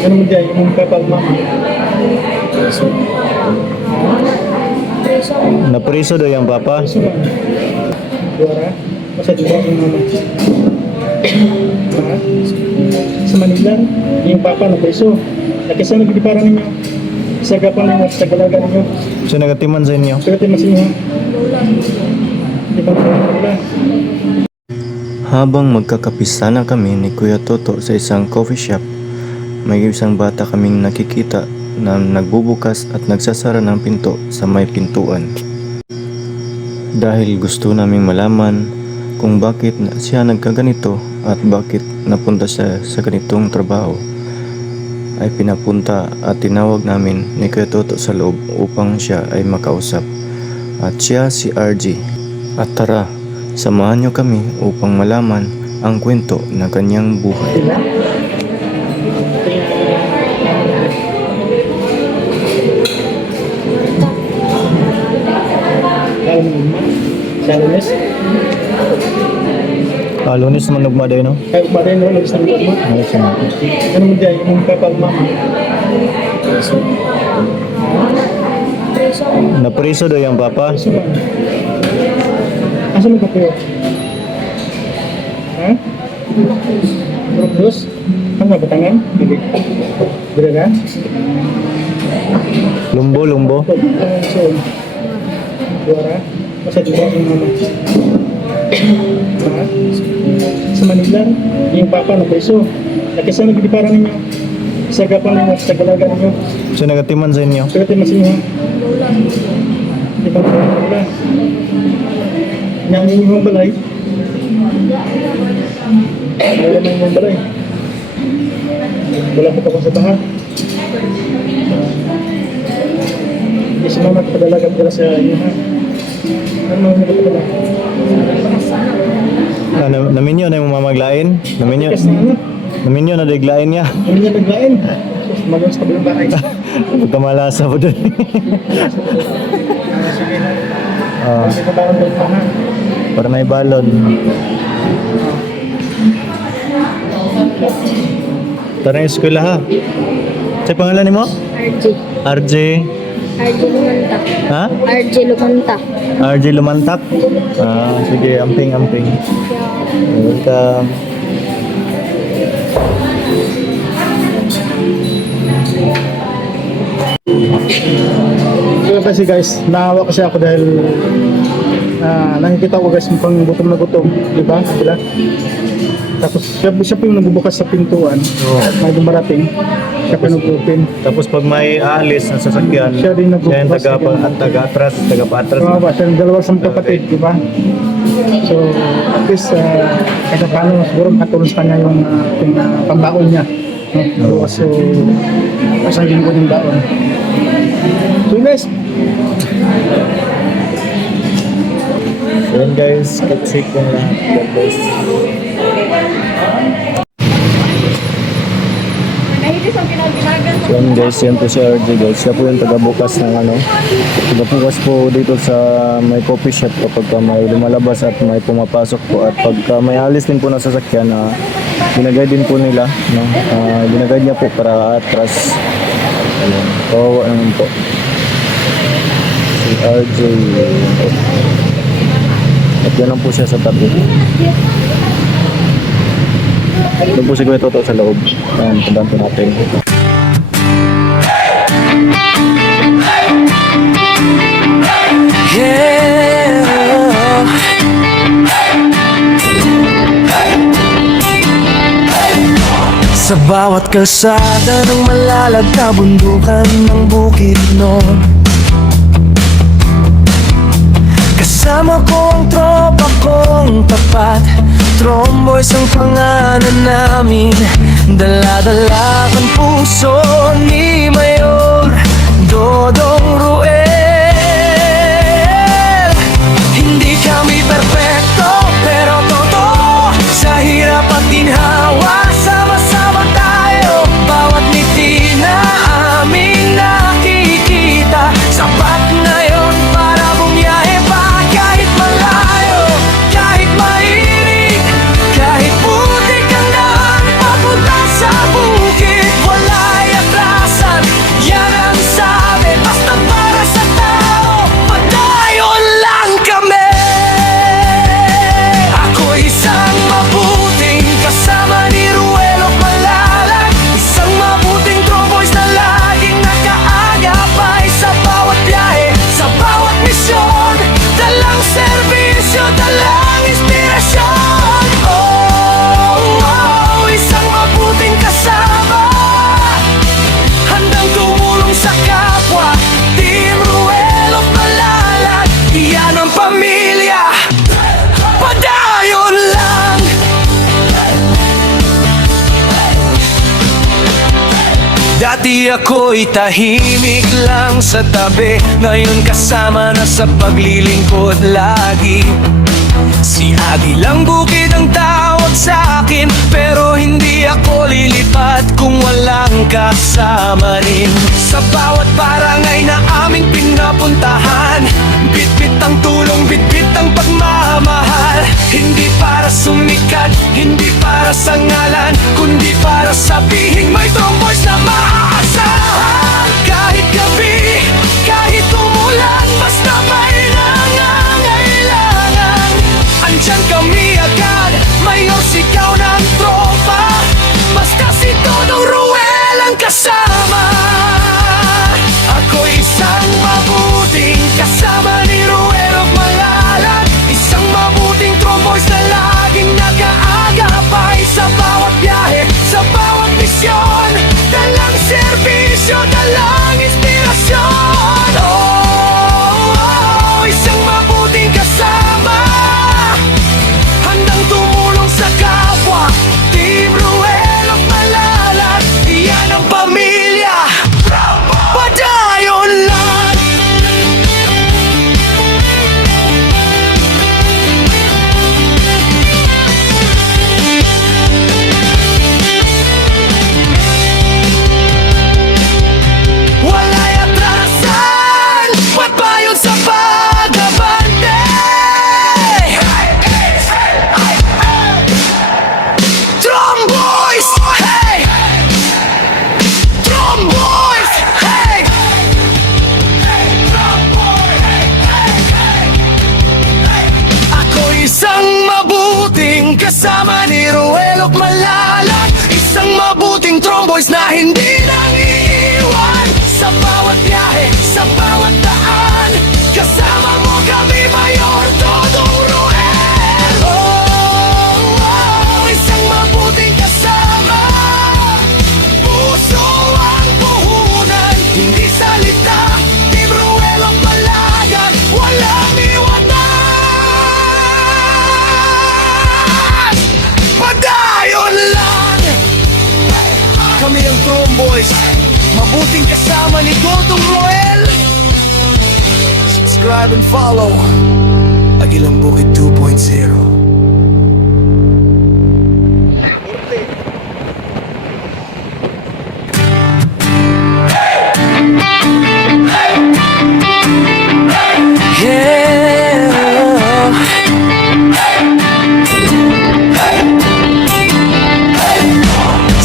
Ano mo dyan, yung kapag mama? Napriso daw yung papa. Gusto ba? Duwara? Masa di ba yung mama? Ha? Sa Manila, yung papa na preso. Nakisa nagdiparang ninyo. Sa gapon ninyo, sa galaga ninyo. So nagatiman sa inyo. Pero timas ninyo. Di ba Manila? Habang magkakapisa na kami ni Kuya Toto sa isang coffee shop, may isang bata kaming nakikita na nagbubukas at nagsasara ng pinto sa may pintuan. Dahil gusto naming malaman kung bakit siya nagkaganito at bakit napunta siya sa ganitong trabaho, ay pinapunta at tinawag namin ni Kuya Toto sa loob upang siya ay makausap. At siya si RG. At tara, samahan niyo kami upang malaman ang kwento ng kanyang buhay. Sa lunes? Lunes man nagmaday, no? Kaya pa rin, no? Lunes na lunes mo? Ano mo dyan, yung kapag mama? Napriso daw yung papa. Gusto ba? Asa mo kapuyo? Ha? Cruz? Ano, Batangan? Hindi. Bila na? Lumbo. So, Duwara? Masa di ba yung mama? Ha? Sa Manila, yung papa na preso. Nakisa nagdiparang ninyo. Sa gapon ninyo, sa galaga ninyo. So nagatiman sa inyo. Pero timas ninyo. Di ba Manila? Yang inyong balay. Wala naman inyong balay. Wala po ako sa taha. Hindi si mama padalaga pala sa inyo ha. Ano naman ito pala? Naminyo na yung mamaglain. Naminyo Kasi ano? na diglain niya. Hindi niya naglain. Magawin sa kabilang bahay. Pagkamalasa po doon. Sige. Kasi katawan doon pa ha. Para may balon. Tara yung eskwela ha. Sa pangalan ni mo? RJ. RJ. RJ Lumantak. Ha? RJ Lumantak. RJ Lumantak? Sige, amping. Welcome. Kaya kasi guys, naawa kasi ako dahil nakikita ko guys mukhang gutom na gutom, di ba? Sila. Tapos siya po yung nagbubukas sa pintuan. Oo. May dumarating. Siya po yung nag-open. Tapos pag may aalis na sasakyan, Siya din siya yung nagbubukas. taga-patras. Mga ba, siya yung dalawang sa kapatid, di ba? So, at least, kahit paano, siguro makatulong sa kanya yung pambaon niya. No? So, kasangin ko yung baon. So guys, Yan guys, keep safe po lahat. God bless. Yan guys, yan po si RJ guys. Siya po yung tagabukas ng tagabukas po dito sa may coffee shop kapag may lumalabas at may pumapasok po. At pagka may alis din po na sasakyan, ginagay din po nila. No? Ginagay niya po para atras. Ayan. Kawawa naman po. Si RJ. At yan lang po siya sa tabi. Ito po si Kuya Toto sa loob. Ayan, tandaan po natin. Sa bawat kalsada ng malalag kabundukan ng Bukidnon, kasama ko ang tropa kong tapat. Tromboys ang pangalan namin, dala-dala ang puso ni Mayor Dodong Ruel. Hindi kami perfecto, pero totoo, sa hirap at ginhawa, sama-sama tayo. Bawat ngiti na aming nakikita, sapat na yon para bumiyahe pa kahit malayo, kahit mainit, kahit putik ang daan papunta sa bukid. Wala Dati ako'y tahimik lang sa tabi, ngayon kasama na sa paglilingkod lagi. Si Agilang Bukid ang tawag sa akin, pero hindi ako lilipat kung walang kasama rin. Sa bawat barangay na aming pinapuntahan, bitbit ang tulong, bitbit ang pagmamahal. Hindi para sumikat, hindi para sa ngalan, kundi para sabihin may tromboys na maaasahan. Kahit gabi, kahit umulan, basta may nangangailangan, andyan kami agad, mayor sigaw ng tropa, basta si Dodong Ruel ang kasama. Ako'y isang mabuting kasama ni Ruel of Malalag, isang mabuting tromboys na laging nag-aagapay sa bawat biyahe, sa bawat misyon, dalang serbisyo, dalang inspirasyon. Oh, isang mabuting kasama, handang tumulong sa kapwa. Team Ruel of Malalag, iyan ang pamilya, padayon lang. Wala'y atrasan, pagbayon sa pag-abante. Tromboys, hey! Tromboys, hey! Ako isang mabuting kasama ni Ruel of Malalag, isang mabuting tromboys na hindi nang iiwan. Sa bawat biyahe, sa bawat daan, kasama mo kami, Mayor Dodong Ruel. Oh, isang mabuting kasama, puso ang puhunan, hindi salita. Team Ruel of Malalag, walang iwanan, padayon lang. Kami ang Tromboys, mabuting kasama ni Dodong Ruel. Subscribe and follow Agilang Bukid 2.0.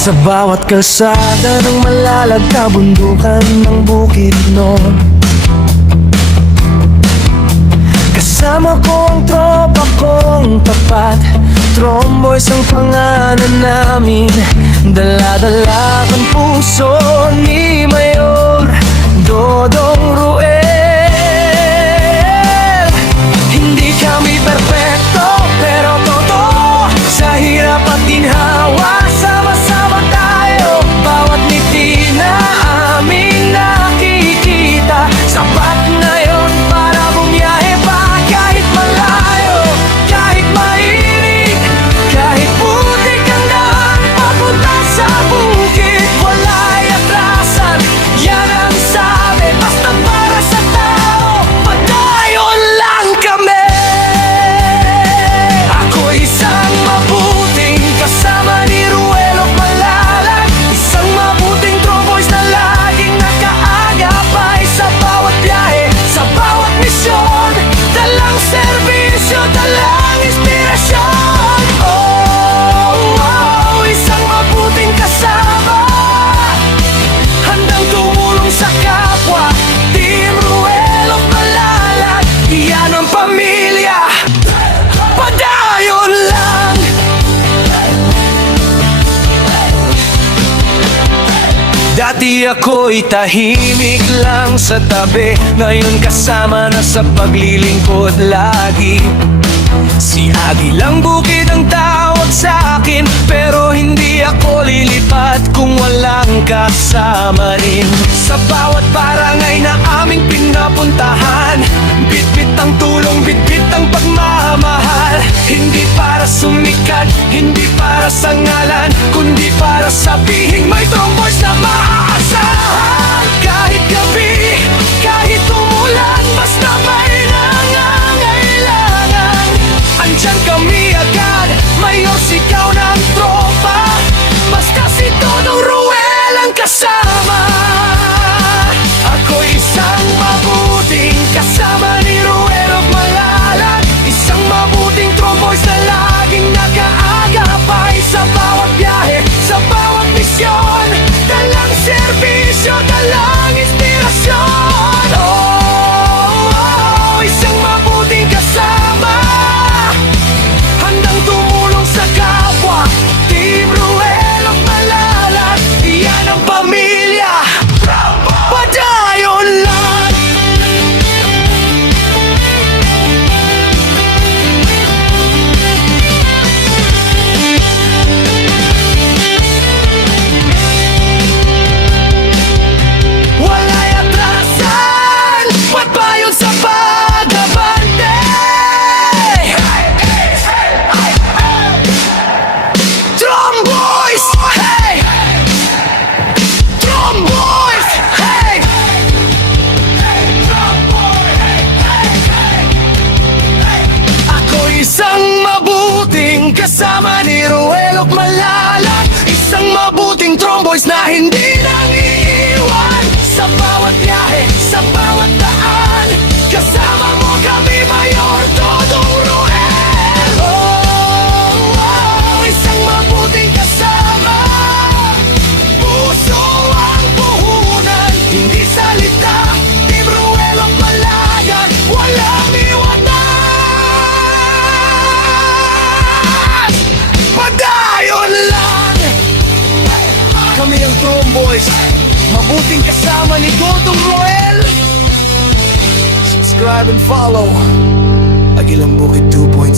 Sa bawat kalsada ng Malalag, kabundukan ng Bukidnon, kasama ko ang tropa kong tapat. Tromboys ang pangalan namin, dala-dala ang puso ni Mayor Dodong Ruel. Hindi kami perpekto, pero totoo, sa hirap at ginhawa, sama-sama tayo. Bawat ngiti na aming nakikita, sapat na yon para bumiyahe pa. Kahit malayo, kahit mainit, kahit putik ang daan papunta sa bukid, wala'y atrasan, yan ang sabi, basta para sa tao, padayon lang kami. Ako isang mabuting kasama ni Ruel of Malalag, isang mabuting tromboys na laging nakaagapay sa bawat biyahe, sa bawat misyon, dalang serbisyo, dalang inspirasyon. Oh, isang mabuting kasama, handang tumulong sa kapwa. Team Ruel of Malalag, iyan ang pamilya, padayon lang. Dati ako'y tahimik lang sa tabi, ngayon kasama na sa paglilingkod lagi. Si Agilang Bukid ang tawag sa akin, pero hindi ako lilipat kung walang kasama rin. Sa bawat barangay na aming pinapuntahan, bitbit ang tulong, bitbit ang pagmamahal. Hindi para sumikat, hindi para sa ngalan, kundi para sabihin may tromboys na maaasahan. kasama. Ako'y isang mabuting kasama ni Ruel of Malalag. Isang mabuting tromboys na laging nag-aagapay sa bawat biyahe, sa bawat misyon. Dalang serbisyo, dalang inspirasyon. Oh, isang mabuting kasama, handang tumulong sa kapwa. Team Ruel of Malalag, iyan ang pamilya. Padayon lang. Wala'y atrasan, pagpayon sa pag-abante. Tromboys, hey! Tromboys, hey! Ako'y isang mabuting kasama ni Ruel of Malalag. Isang mabuting tromboys na hindi nang iiwan. Sa bawat biyahe, sa bawat daan, kasama mo kami, Mayor Dodong Ruel. Oh, isang mabuting kasama. Puso ang puhunan, hindi salita. Team Ruel of Malalag, walang iwanan. Padayon lang. Kami ang Tromboys, mabuting kasama ni Dodong Ruel. Subscribe and follow Agilang Bukid 2.0.